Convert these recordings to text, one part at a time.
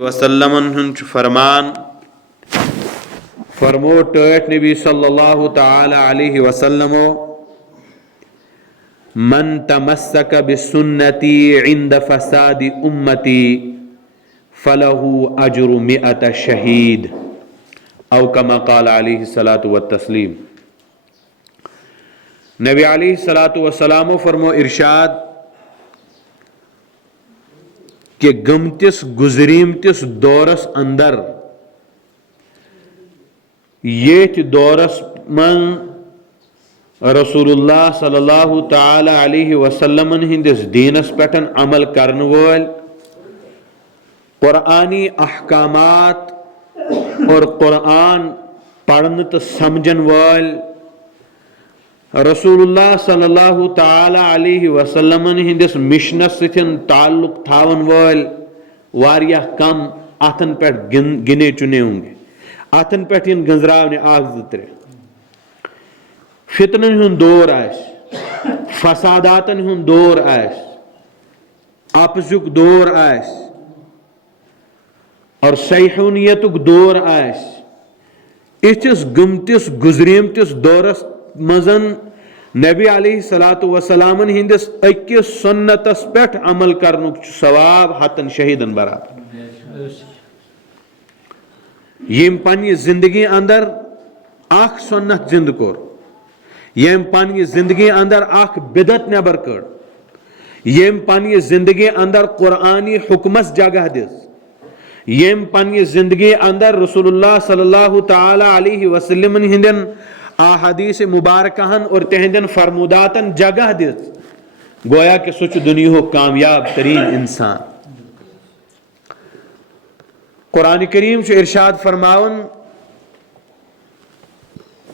وسلم ہن فرمان فرمو ٹٲٹھ نبی صلی اللہ تعالی علیہ وسلم من تمسک بسنتی عند فساد امتی فلہ اجر مئۃ شہید او کما قال علیہ الصلاۃ والتسلیم۔ نبی علیہ الصلاۃ والسلام فرمو ارشاد کہ گمتس گزریمتس دورس اندر یہ دورس من رسول اللہ صلی اللہ تعالی علیہ وسلم ہندس دینس پٹن عمل کرن وول قرآنی احکامات اور قرآن پڑھن تو سمجھن وول رسول اللہ صلی اللہ تعالی علیہ وسلم ہندس مشنس ستن تعلق تھاون وول واریاہ کم اتن پہ گنے چنے ہوں گے، اتن پہ گنزراونے آگ زترے فتنن ہن دور آس، فساداتن ہن دور آس، آپسک دور آس اور سیحونیتک دور آس، اتس گمتس گزریمتس دورس مزن نبی علیہ الصلاۃ والسلام ہندس اکس سنتس پہ عمل کرنک ثواب ہتن شہیدن برابر۔ یم پنہ زندگی اندر اخ سنت زند کور، یم پنہ زندگی اندر اخ بدعت نبر کڑ، یم پنہ زندگی اندر قرآنی حکمس جگہ دس، یم پنہ زندگی اندر رسول اللہ صلی اللہ تعالی علیہ وسلم ہندن احادیث مبارکہن اور تہندن فرموداتن جگہ دس، گویا کہ سچ دنیا کامیاب ترین انسان۔ قرآن کریم سے ارشاد فرماون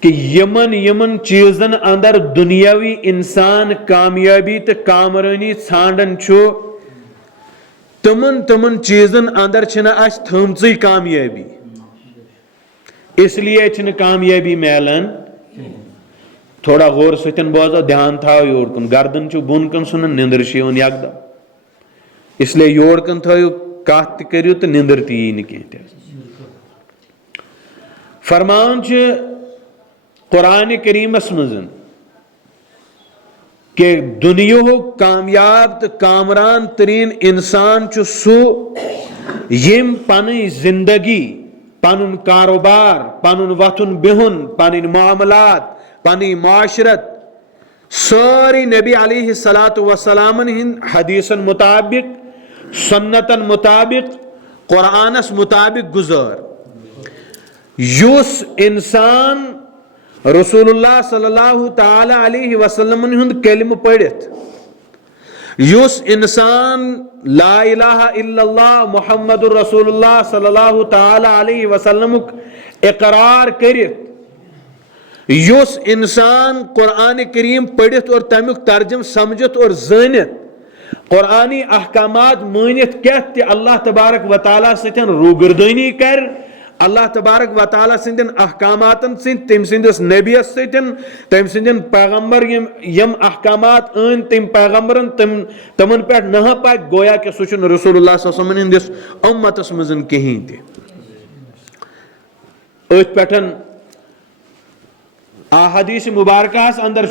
کہ یمن یمن چیزن اندر دنیاوی انسان کامیابی تو کامرانی ژھانڈن چھو، تمن تمن چیزن اندر چھنا اس تھمژی کامیابی، اس لیے چھنا کامیابی میلن۔ تھوڑا غور ستن بوزو، دھیان تھاو یور کن، گردن چھو بون کن سنن نندر شیون یکدم، اس لیے یور کن تھایو کات تہ کریو تو نندر تہ یی نہ کینٛہہ۔ فرمان چھ قرآن کریمس مزن کہ دنیا کامیاب تو کامران ترین انسان چھ سو یم پنن زندگی، پنن کاروبار، پنن وتھن بہن، پنن معاملات، پنن معاشرت ساری نبی علیہ الصلاۃ والسلام ہند حدیثن مطابق، سنتن مطابق، قرآنس مطابق گزار۔ یس انسان رسول اللہ صلی اللہ تعالی علیہ وسلم ہند کلمہ پڑھت، یس انسان لا الہ الا اللہ محمد الرسول اللہ صلی اللہ تعالی علیہ وسلم اقرار کرت، یس انسان قرآن کریم پڑھت اور تمیک ترجم سمجھت اور زانت، قرآنی احکامات مانت کہت کہ اللہ تبارک و تعالیٰ ستن روگردانی کر، اللہ تبارک و تعالیٰ سندن احکاماتن سند تم سندس نبیس ستن، تم سندن پیغمبر یم احکامات ان تم پیغمبرن تمن پہ نہ پاک، گویا کہ سچن رسول اللہ صلی اللہ علیہ وسلم ہندس امتس مزن کہیں تہ۔ ات پٹھن احادیث مبارکہ اندر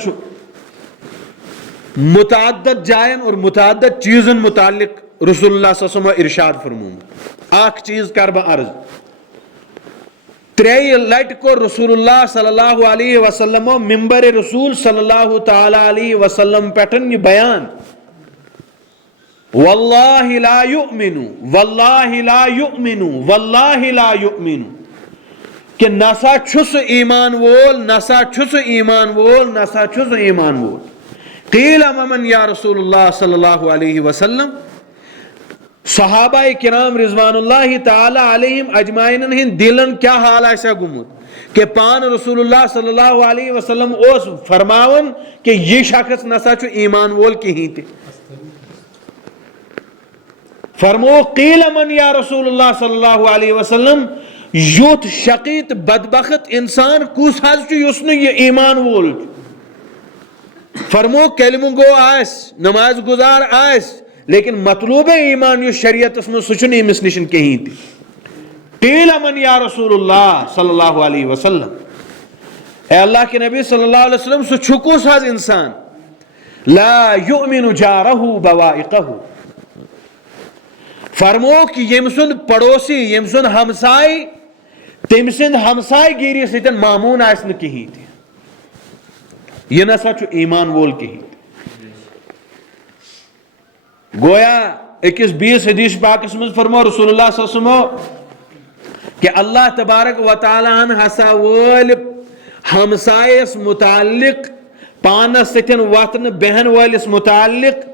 متعدد جائن اور متعدد چیزن متعلق رسول اللہ صلی اللہ علیہ وسلم ارشاد فرمون۔ اخ چیز کر بہ عرض، ترے لٹ کو رسول اللہ صلی اللہ علیہ وسلم ممبر رسول صلی اللہ تعالی علیہ وسلم پٹھن یہ بیان، واللہ لا یؤمن، واللہ لا یؤمن، واللہ لا یؤمن، کہ نسا چھس ایمان وول، نسا چھس ایمان وول، نسا چھس ایمان وول۔ قیل ممن یا رسول اللہ صلی اللہ علیہ وسلم، صحابہ کرام رضوان اللہ تعالی علیہم اجمعین ہند دلن کیا حال ایسا گمت کہ پان رسول اللہ صلی اللہ علیہ وسلم اوس فرماون کہ یہ شخص نسا چھو ایمان وول کہیں تھے۔ فرمو قیل من یا رسول اللہ صلی اللہ علیہ وسلم، یوت شقیت بدبخت انسان کس حض چھو یسن یہ ایمان وول۔ فرمو کلمہ گو آس، نماز گزار آس، لیکن مطلوب ایمان یس شریعت من سہ امس نش کہین تہ قیل من یا رسول اللہ صلی اللہ علیہ وسلم اے اللہ کے نبی صلی اللہ علیہ وسلم سہ چھکس حظ انسان لا یؤمن جارہ بوائقہ فرمو کہ یم سند پڑوسی یم سند ہمسائی تم سند ہمسائی گیری سۭتۍ معمون آس نہ کہین تہ یہ نسا چھ ایمان وول کہین گویا اکس بیس حدیث پاکس من فرمو رسول اللہ صلی اللہ علیہ وسلم کہ اللہ تبارک و تعالیٰ ہسا وول ہمسائس متعلق پانس ستن وتن بہن والس متعلق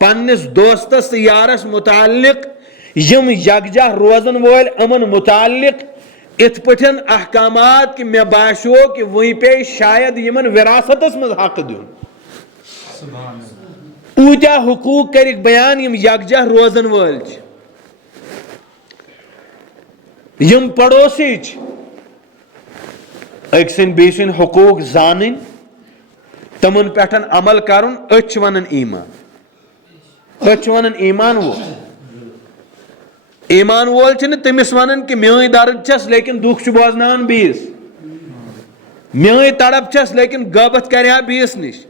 پنس دوستس یارس متعلق یم یکجہ روزن وول امن متعلق ات پٹھن احکامات کہ مے باسو کہ وہیں پہ شاید یمن وراثتس مز حق دیون اوتیا حقوق کرک بیان یم یکجہ روزن وول یم پڑوسی اک سن بی سن حقوق زانن تمن پٹھن عمل کرن اچھ ونن ایمان وول ایمان وول چھن تمس ونن کہ میٲنۍ درد چھس لیکن دکھ چھ بوزناون بیس میٲنۍ تڑپ چھس لیکن غیبت کریا بیس نش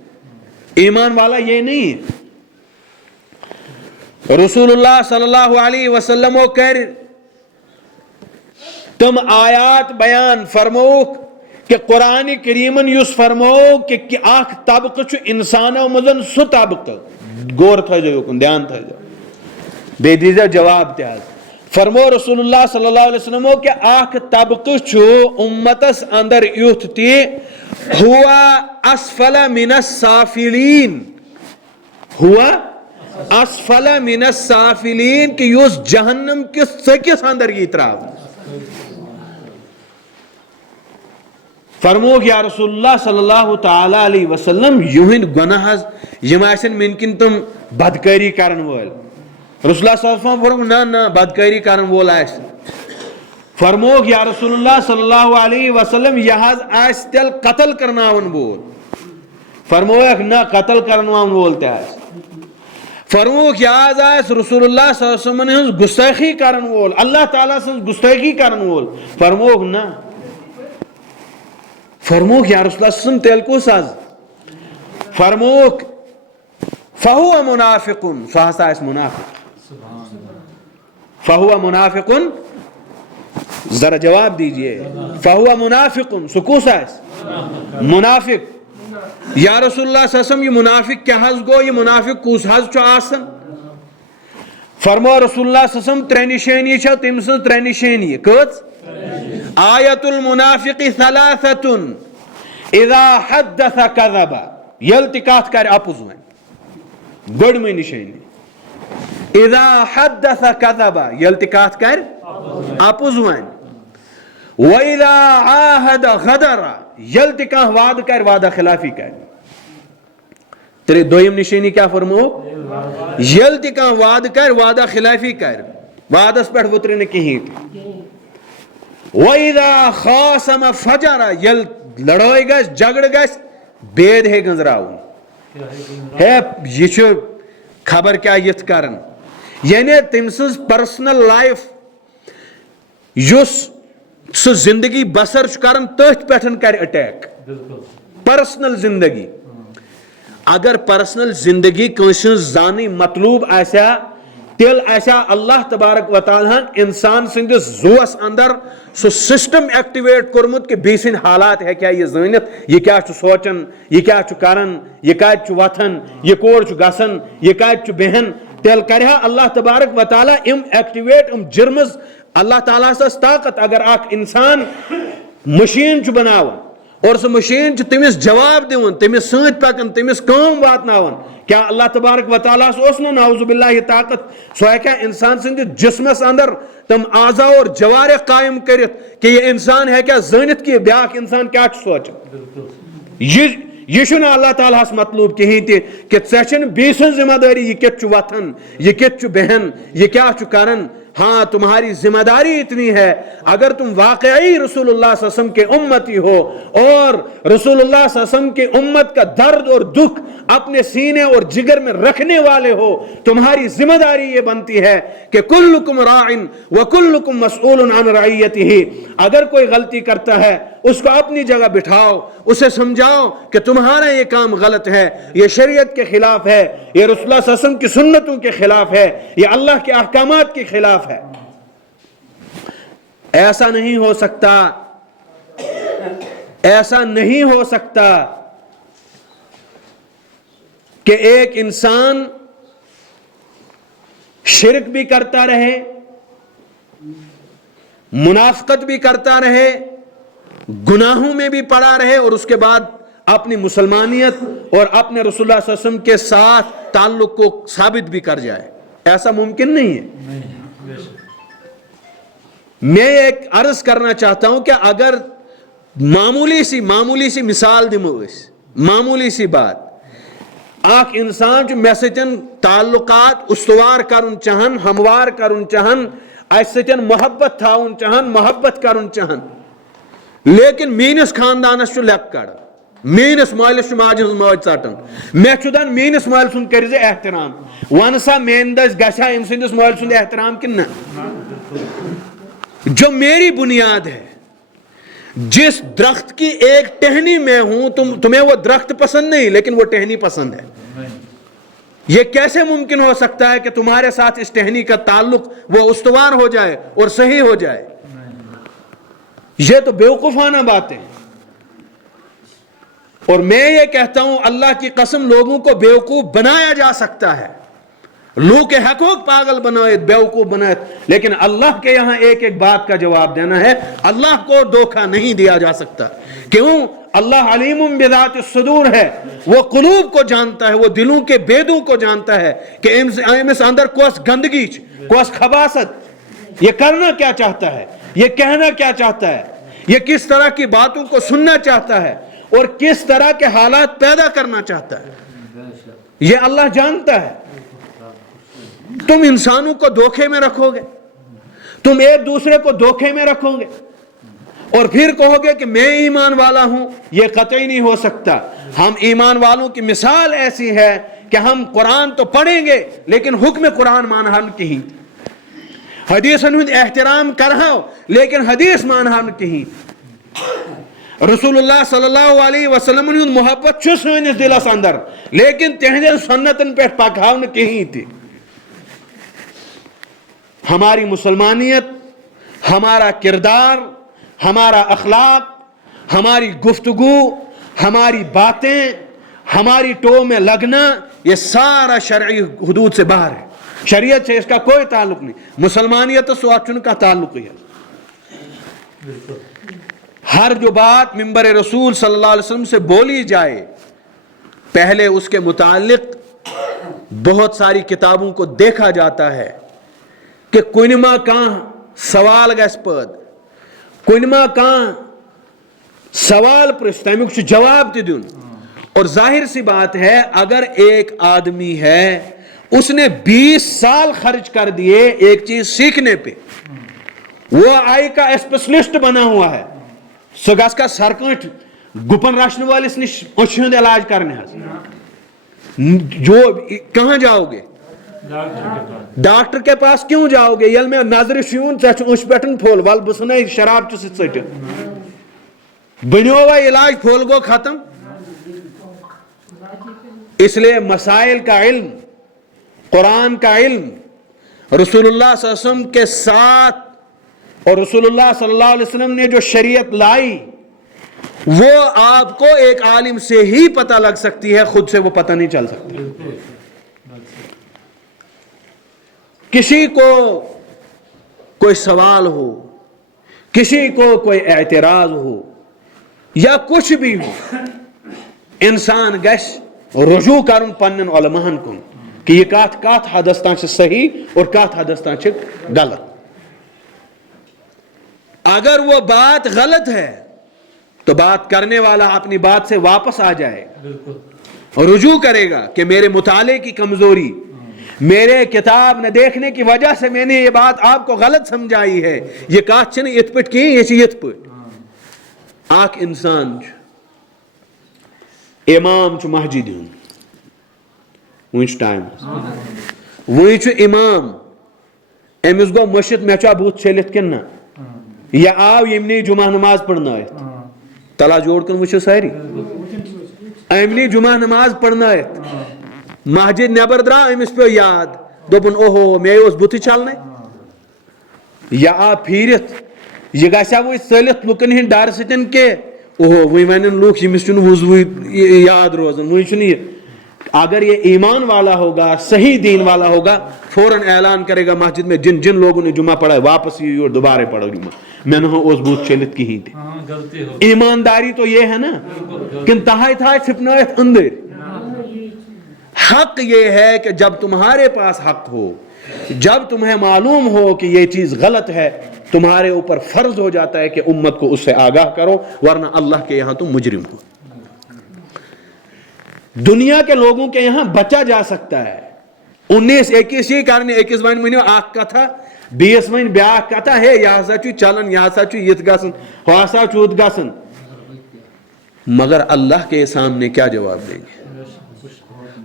ایمان والا یہ نہیں رسول اللہ صلی اللہ علیہ وسلم کر تم آیات بیان فرموک کہ قرآن کریمن یس فرموک کہ اخ طبقہ چھ انسانو مزن سہ طبقہ غور تھو کن دھیان تھو بے دیزا جواب تہ فرمو رسول اللہ صلی اللہ علیہ وسلم کہ اخ طبقہ چھ امتس اندر یتھ تہ ہوا اسفل من السافلین ہوا اسفل من السافلین کہ یس جہنم کس ثقس اندر یہ تراو فرموک یا رسول اللہ صلی اللہ تعالی علیہ وسلم یہند گناہ یم آسن ممکن تم بدکاری کرن وول رسول اللہ صلی اللہ علیہ وسلم فرموک نہ بدکاری کرن وول آس فرموک یا رسول اللہ صلی اللہ علیہ وسلم یہ آس تیل قتل کرناون وول فرموک نہ قتل کرناون وول تہ آس فرموک یہ آس رسول اللہ صلی اللہ علیہ وسلم گستاخی کرن وول اللہ تعالیٰ سن گستاخی کرن وول فرموک نہ فرموک یا رسول اللہ سن تیل کس آز فرموک فہو منافقن سو ہسا اس منافق فہو منافقن ذرا جواب دیجئے فہو منافقن سو کس آس منافق یا رسول اللہ صلی اللہ علیہ وسلم یہ منافق کیا حض گو یہ منافق کس حض چو آسن فرمو رسول اللہ صلی اللہ علیہ وسلم ترے نشانی چھو تم سن ترے نشانی کت آیت المنافق ثلاثت اذا حدث کذب یلتی کات کر اپوز وین گوڑ میں نشانی اذا حدث کذب یلتی کات کر اپوز وین وَإِذَا عَاهَدَ غَدَرَ یلتی کان وعد کر وعدہ خلافی کر تیرے دویم نشانی کیا فرمو یلتی کان وعد کر وعدہ خلافی کر وعدس پر وطرے نے کہیں وَإِذَا خَاسَمَ فَجَرَ یل لڑائی گس جگڑ گس بید ہے گنزراؤن ہے یہ چھو خبر کیا یت کرن یعنی تمسز پرسنل لائف یس سو زندگی بسر کرن تہت پیٹھن کر اٹیک پرسنل زندگی اگر پرسنل زندگی کنسن زانی مطلوب ایسا تیل ایسا اللہ تبارک و تعالیٰ انسان سندس زوس اندر سو سسٹم ایکٹیویٹ کرمت کہ بیسن حالات ہے کیا یہ زینت یہ کیا چھو سوچن یہ کیا چھو کرن یہ کیا چھو وطن یہ کور چھو گسن یہ کیا چھو بہن تیل کریا اللہ تبارک و تعالیٰ ام ایکٹیویٹ ام جرمز اللہ تعالیٰ سے طاقت اگر آخ انسان مشین چھو بناون اور سو مشین چھو تمس جواب دیون تمس سنت پکن تمس کام واتناون کیا اللہ تبارک و تعالیٰ سے اس نعوذ باللہ طاقت سو ہے کیا انسان سند جسمس اندر تم اعضاء اور جوارح قائم کرت کہ یہ انسان ہے کیا زنت کی بیاک انسان کیا سوچ یہ چھنا اللہ تعالیٰ مطلوب کہیں تھی کہ ژےٚ چھن بیٚیہِ سٕنٛز ذمہ داری یہ کت وتھن یہ کت بہن یہ کیا کرن ہاں تمہاری ذمہ داری اتنی ہے، اگر تم واقعی رسول اللہ صلی اللہ علیہ وسلم کے امتی ہو اور رسول اللہ صلی اللہ علیہ وسلم کے امت کا درد اور دکھ اپنے سینے اور جگر میں رکھنے والے ہو، تمہاری ذمہ داری یہ بنتی ہے کہ کلکم راعن وکلکم مسئول عن رعیتہ۔ اگر کوئی غلطی کرتا ہے اس کو اپنی جگہ بٹھاؤ، اسے سمجھاؤ کہ تمہارا یہ کام غلط ہے، یہ شریعت کے خلاف ہے، یہ رسول اللہ صلی اللہ علیہ وسلم کی سنتوں کے خلاف ہے، یہ اللہ کے احکامات کے خلاف ہے۔ ایسا نہیں ہو سکتا، ایسا نہیں ہو سکتا کہ ایک انسان شرک بھی کرتا رہے، منافقت بھی کرتا رہے، گناہوں میں بھی پڑا رہے اور اس کے بعد اپنی مسلمانیت اور اپنے رسول اللہ صلی اللہ علیہ وسلم کے ساتھ تعلق کو ثابت بھی کر جائے۔ ایسا ممکن نہیں ہے۔ میں ایک عرض کرنا چاہتا ہوں کہ اگر معمولی سی مثال دمو اس معمولی سی بات اخ انسان جو مے سۭتۍ تعلقات استوار کرن چاہن، ہموار کرن چاہن، اس سۭتۍ محبت تھاون چاہن، محبت کرن چاہن، لیکن میانس خاندانس لیک کڑ، میانس مالس ماجہ ہز موج ژٹن، مے چھ دان میانس مال سن کر احترام، ون سا میان دس گژھا ام سندس مال سند احترام کن نہ؟ جو میری بنیاد ہے، جس درخت کی ایک ٹہنی میں ہوں، تمہیں وہ درخت پسند نہیں لیکن وہ ٹہنی پسند ہے، یہ کیسے ممکن ہو سکتا ہے کہ تمہارے ساتھ اس ٹہنی کا تعلق وہ استوار ہو جائے اور صحیح ہو جائے؟ یہ تو بیوقوفانہ باتیں۔ اور میں یہ کہتا ہوں اللہ کی قسم لوگوں کو بیوقوف بنایا جا سکتا ہے، لوگ کے حقوق پاگل بنائے، بیوقوف بنائے، لیکن اللہ کے یہاں ایک ایک بات کا جواب دینا ہے، اللہ کو دھوکہ نہیں دیا جا سکتا۔ کیوں؟ اللہ علیم بذات الصدور ہے، وہ قلوب کو جانتا ہے، وہ دلوں کے بیدوں کو جانتا ہے کہ امس اندر کوس گندگی کوس خباثت، یہ کرنا کیا چاہتا ہے، یہ کہنا کیا چاہتا ہے، یہ کس طرح کی باتوں کو سننا چاہتا ہے اور کس طرح کے حالات پیدا کرنا چاہتا ہے، یہ اللہ جانتا ہے۔ تم انسانوں کو دھوکے میں رکھو گے، تم ایک دوسرے کو دھوکے میں رکھو گے اور پھر کہو گے کہ میں ایمان والا ہوں، یہ قطعی نہیں ہو سکتا۔ ہم ایمان والوں کی مثال ایسی ہے کہ ہم قرآن تو پڑھیں گے لیکن حکم قرآن مانہن کہیں، حدیثن ہند احترام کرہو لیکن حدیث مانہن کہیں، رسول اللہ صلی اللہ علیہ وسلم ہند محبت چھ سانس دلس اندر لیکن تہندین سنتن پہ پکاو نہ کہیں تھی۔ ہماری مسلمانیت، ہمارا کردار، ہمارا اخلاق، ہماری گفتگو، ہماری باتیں، ہماری ٹو میں لگنا، یہ سارا شرعی حدود سے باہر ہے، شریعت سے اس کا کوئی تعلق نہیں۔ مسلمانیت تو سوچن کا تعلق ہی ہے۔ ہر جو بات منبر رسول صلی اللہ علیہ وسلم سے بولی جائے پہلے اس کے متعلق بہت ساری کتابوں کو دیکھا جاتا ہے کہ کنما کان سوال گس پد، کنما کان سوال پرس تمیک جواب تہ دن۔ اور ظاہر سی بات ہے اگر ایک آدمی ہے اس نے 20 سال خرچ کر دیے ایک چیز سیکھنے پہ، وہ آئی کا اسپیشلسٹ بنا ہوا ہے، سہ گس کا سرکٹ گپن رچنے والس نش اچھ ہند علاج کرنے، جو کہاں جاؤ گے؟ ڈاکٹر کے پاس کیوں جاؤ گے؟ یل میں نظر شیون ٹھہ اچھ پہ پھول ول بہ سن شراب چھ ٹھٹ بنیوا علاج پھول گو ختم۔ اس لیے مسائل کا علم، قرآن کا علم، رسول اللہ صلی اللہ علیہ وسلم کے ساتھ اور رسول اللہ صلی اللہ علیہ وسلم نے جو شریعت لائی وہ آپ کو ایک عالم سے ہی پتہ لگ سکتی ہے، خود سے وہ پتہ نہیں چل سکتی۔ کسی کو کوئی سوال ہو، کسی کو کوئی اعتراض ہو یا کچھ بھی ہو، انسان گژھِ رجوع کرن پنن علماءن کن کہ یہ کت حدس تان صحیح اور کت حدس تان غلط۔ اگر وہ بات غلط ہے تو بات کرنے والا اپنی بات سے واپس آ جائے، رجوع کرے گا کہ میرے مطالعے کی کمزوری، میرے کتاب نہ دیکھنے کی وجہ سے میں نے یہ بات آپ کو غلط سمجھائی ہے. یہ کات چھنہ ات پٹ کی یہ یت پٹ اخ انسان امام چھ مسجد ہن ون ٹائم ون چھ امام امس گو مشت مے چھ بوت چھلت کن نہ یہ آو یمنی جمعہ نماز پڑھنائت تلا جوڑ کن وچھو ساری امنی جمعہ نماز پڑھنائت مسجد نیبر درا امس پہ یاد دوپن اوہو مے اس بت چھلنے یا آ پھیرت یہ گژھا وہ ژلتھ لکن ہند ڈر ستن کہ اوہو وی ونن لوگ یمس چھن وضو یاد روزن وی چھن یہ اگر یہ ایمان والا ہوگا صحیح دین والا ہوگا فوراً اعلان کرے گا مسجد میں جن جن لوگوں نے جمعہ پڑھا ہے واپس یہ اور دوبارہ پڑھو جمعہ میں نہ اس بوت چلت کہیں تھے. ایمانداری تو یہ ہے نا کہ تہائی تہائی چھپنائت اندر. حق یہ ہے کہ جب تمہارے پاس حق ہو جب تمہیں معلوم ہو کہ یہ چیز غلط ہے تمہارے اوپر فرض ہو جاتا ہے کہ امت کو اس سے آگاہ کرو ورنہ اللہ کے یہاں تم مجرم ہو. دنیا کے لوگوں کے یہاں بچا جا سکتا ہے 19-21 یہ کرنے 21 ون منو اخ کتھا 20 ون بیاکھ کتھا ہے یہ ہسا چھ چلن یہ ہسا چھ یت گژھن ہو ہسا چھ ات گژھن مگر اللہ کے سامنے کیا جواب دیں گے.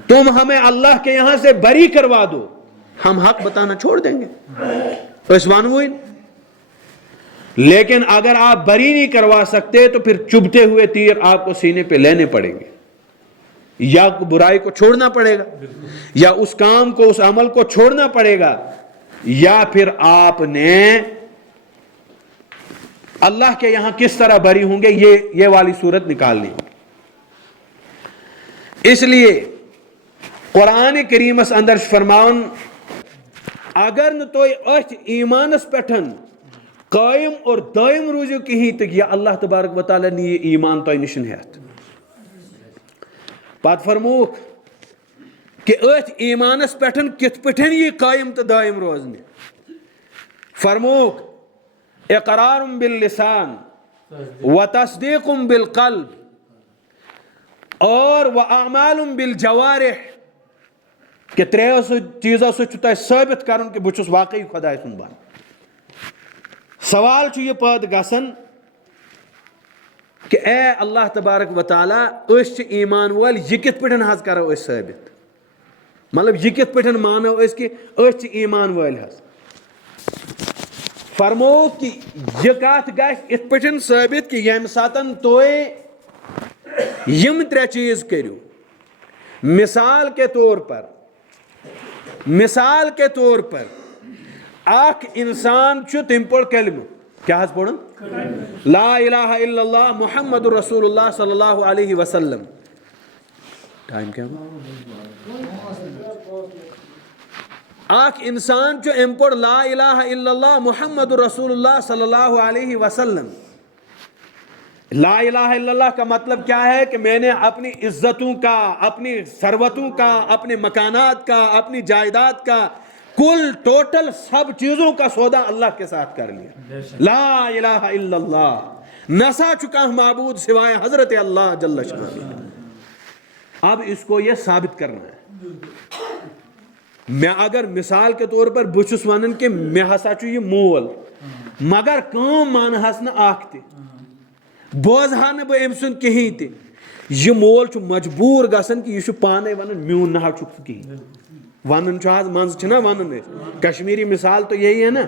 تم ہمیں اللہ کے یہاں سے بری کروا دو ہم حق بتانا چھوڑ دیں گے اس ونوین. لیکن اگر آپ بری نہیں کروا سکتے تو پھر چبھتے ہوئے تیر آپ کو سینے پہ لینے پڑیں گے یا برائی کو چھوڑنا پڑے گا یا اس کام کو اس عمل کو چھوڑنا پڑے گا یا پھر آپ نے اللہ کے یہاں کس طرح بری ہوں گے یہ والی صورت نکالنی ہوگی. اس لیے قرآن کریم اندر فرماؤن اگر نہ تو اتھ ایمانس پٹھن قائم اور دائم روزو کہیں تو یہ اللہ تبارک و تعالیٰ نے یہ ایمان تو نشن ہیت پات فرموک کہ اتھ ایمانس پٹھن کت پٹھن یہ قائم تو دائم روزنے فرموک اقرار باللسان و تصدیق بالقلب اور و اعمال بالجوارح کہ تریو چیزوں سے چھتا ہے ثابت کرن کہ بچس واقعی خدا سن بان. سوال چھو یہ پاد گسن کہ اے اللہ تبارک و تعالیٰ اس چھ ایمان وال یہ کت پٹھن حض کرو اس ثابت مطلب یہ کت پٹھن مانو اس کہ اس چھ ایمان وال حض فرمو کہ یہ کات گاش ات پٹھن ثابت کہ یم ساتن توئے یم ترے چیز کریو. مثال کے طور پر اخ انسان چھو تم پڑھ کلمہ کیا حض پڑھن لا الہ الا اللہ محمد رسول اللہ صلی اللہ علیہ وسلم. ٹائم کیا اخ انسان چھو ام پڑھ لا الہ الا اللہ محمد رسول اللہ صلی اللہ علیہ وسلم. لا الہ الا اللہ کا مطلب کیا ہے کہ میں نے اپنی عزتوں کا اپنی ثروتوں کا اپنے مکانات کا اپنی جائیداد کا کل ٹوٹل سب چیزوں کا سودا اللہ کے ساتھ کر لیا. لا الہ الا اللہ نسا چکا معبود سوائے حضرت اللہ جل شانہ. اب اس کو یہ ثابت کرنا ہے. میں اگر مثال کے طور پر بچس ونن کہ میں ہسا چھ یہ مول مگر کام مان ہس نہ اخ تہ بوز ہا نہ بہ ام سن کہیں تہ یہ مول چھ مجبور گژھن کہ یہ چھ پانے ونن میون نہ چھک کہیں ونن چھ آز منز چھنا ونن کشمیری مثال تو یہی ہے نا.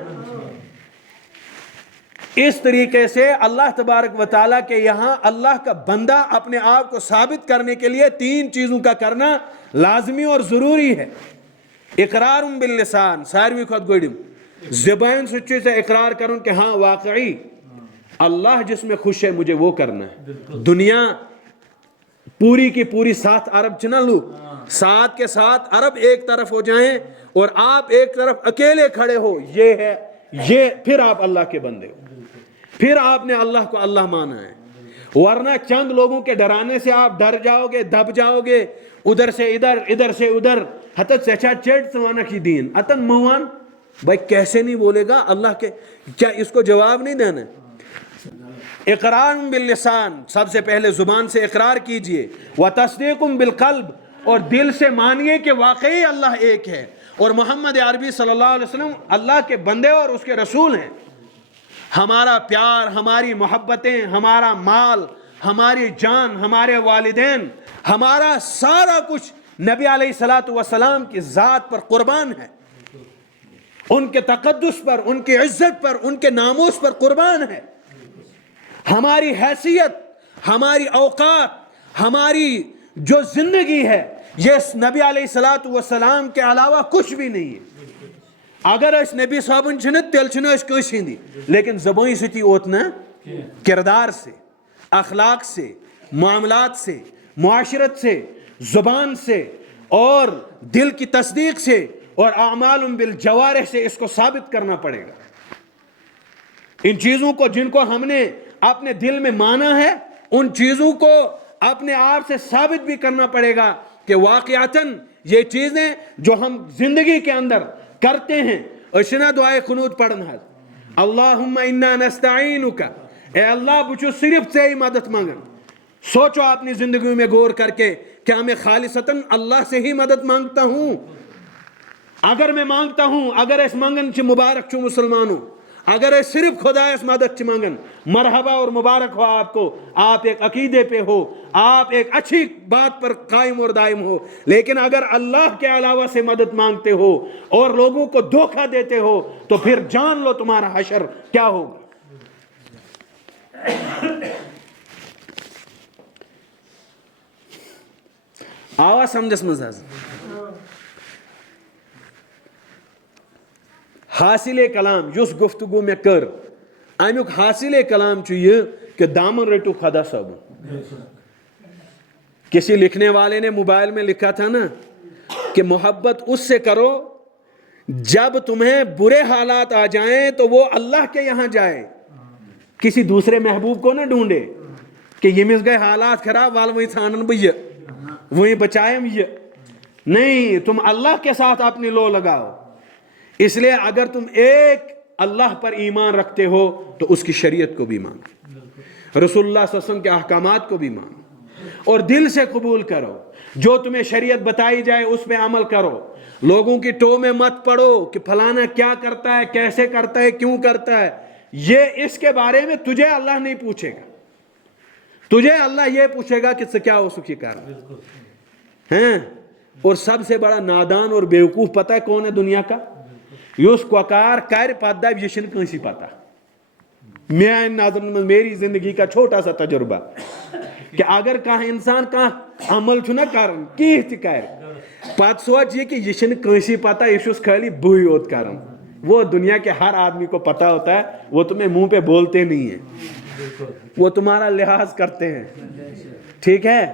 اس طریقے سے اللہ تبارک و تعالیٰ کے یہاں اللہ کا بندہ اپنے آپ کو ثابت کرنے کے لیے 3 چیزوں کا کرنا لازمی اور ضروری ہے. اقرار باللسان ساروی کھت گوڑم زبان سے اقرار کرن کہ ہاں واقعی اللہ جس میں خوش ہے مجھے وہ کرنا ہے. دنیا پوری کی پوری 7 ارب چنا لو 7 کے 7 ارب ایک طرف ہو جائیں اور آپ ایک طرف اکیلے کھڑے ہو یہ ہے یہ پھر آپ اللہ کے بندے ہو پھر آپ نے اللہ کو اللہ مانا ہے. ورنہ چند لوگوں کے ڈرانے سے آپ ڈر جاؤ گے دب جاؤ گے ادھر سے ادھر ادھر سے ادھر حتت سچا چیٹ سوانا کی دین اتن موان بھائی کیسے نہیں بولے گا اللہ کے کیا اس کو جواب نہیں دینا. اقرار باللسان سب سے پہلے زبان سے اقرار کیجئے و تصدیق بالقلب اور دل سے مانیے کہ واقعی اللہ ایک ہے اور محمد عربی صلی اللہ علیہ وسلم اللہ کے بندے اور اس کے رسول ہیں. ہمارا پیار، ہماری محبتیں، ہمارا مال، ہماری جان، ہمارے والدین، ہمارا سارا کچھ نبی علیہ الصلوۃ والسلام کی ذات پر قربان ہے، ان کے تقدس پر، ان کی عزت پر، ان کے ناموس پر قربان ہے. ہماری حیثیت، ہماری اوقات، ہماری جو زندگی ہے، یہ نبی علیہ الصلوۃ والسلام کے علاوہ کچھ بھی نہیں ہے. اگر اس نبی صاحبن چھنت تیل چھن اس کنس ہندی، لیکن زبانی ستی اوتنا کردار سے، اخلاق سے، معاملات سے، معاشرت سے، زبان سے اور دل کی تصدیق سے اور اعمال بالجوارح سے اس کو ثابت کرنا پڑے گا. ان چیزوں کو جن کو ہم نے اپنے دل میں مانا ہے، ان چیزوں کو اپنے آپ سے ثابت بھی کرنا پڑے گا کہ واقعتاً یہ چیزیں جو ہم زندگی کے اندر کرتے ہیں. اشنا دعائے قنوت پڑھنا ہے، اللہم انا نستعینک، اے اللہ بچو صرف سے ہی مدد مانگن. سوچو اپنی زندگی میں غور کر کے، کیا میں خالصتاً اللہ سے ہی مدد مانگتا ہوں؟ اگر میں مانگتا ہوں، اگر اس مانگن چھ مبارک چھو مسلمانوں، اگر اس صرف خدا اس مدد چھ مانگن، مرحبا اور مبارک ہو آپ کو، آپ ایک عقیدے پہ ہو، آپ ایک اچھی بات پر قائم اور دائم ہو. لیکن اگر اللہ کے علاوہ سے مدد مانگتے ہو اور لوگوں کو دھوکہ دیتے ہو تو پھر جان لو تمہارا حشر کیا ہوگا. آواز سمجھس مز حاصل کلام یس گفتگو میں کر، امیک حاصل کلام چھ یہ کہ دامن رٹو خدا صاحب. کسی لکھنے والے نے موبائل میں لکھا تھا نا کہ محبت اس سے کرو جب تمہیں برے حالات آ جائیں تو وہ اللہ کے یہاں جائے، کسی دوسرے محبوب کو نہ ڈھونڈے کہ یہ مس گئے حالات خراب وال وہی ثانن بھئی وہی بچائیں یہ نہیں. تم اللہ کے ساتھ اپنی لو لگاؤ. اس لیے اگر تم ایک اللہ پر ایمان رکھتے ہو تو اس کی شریعت کو بھی مانو، رسول اللہ صلی اللہ علیہ وسلم کے احکامات کو بھی مانو اور دل سے قبول کرو. جو تمہیں شریعت بتائی جائے اس پہ عمل کرو. لوگوں کی ٹو میں مت پڑو کہ فلانا کیا کرتا ہے، کیسے کرتا ہے، کیوں کرتا ہے. یہ اس کے بارے میں تجھے اللہ نہیں پوچھے گا، تجھے اللہ یہ پوچھے گا کہ کیا ہو سکی کر ہیں. اور سب سے بڑا نادان اور بیوقوف پتہ ہے کون ہے دنیا کا؟ یس کوکار کر پتہ یہ چھن کنسی پتہ. میان نظر میں میری زندگی کا چھوٹا سا تجربہ کہ اگر کہاں انسان کہاں عمل چھنا کرن کی تہ کر پت سوچ یہ کہ یہ چھن کنسی پتہ، یہ خالی بوئی ہوت کرن. وہ دنیا کے ہر آدمی کو پتہ ہوتا ہے، وہ تمہیں منہ پہ بولتے نہیں ہیں، وہ تمہارا لحاظ کرتے ہیں، ٹھیک ہے.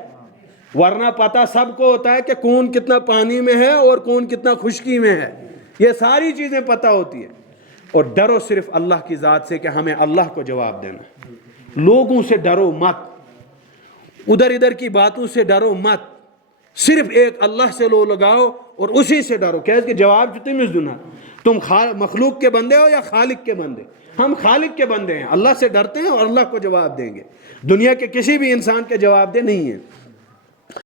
ورنہ پتہ سب کو ہوتا ہے کہ کون کتنا پانی میں ہے اور کون کتنا خشکی میں ہے. یہ ساری چیزیں پتہ ہوتی ہیں. اور ڈرو صرف اللہ کی ذات سے کہ ہمیں اللہ کو جواب دینا. لوگوں سے ڈرو مت، ادھر ادھر کی باتوں سے ڈرو مت، صرف ایک اللہ سے لو لگاؤ اور اسی سے ڈرو. کہ جواب جو تم دینا، تم مخلوق کے بندے ہو یا خالق کے بندے؟ ہم خالق کے بندے ہیں، اللہ سے ڈرتے ہیں اور اللہ کو جواب دیں گے. دنیا کے کسی بھی انسان کے جواب دے نہیں ہیں.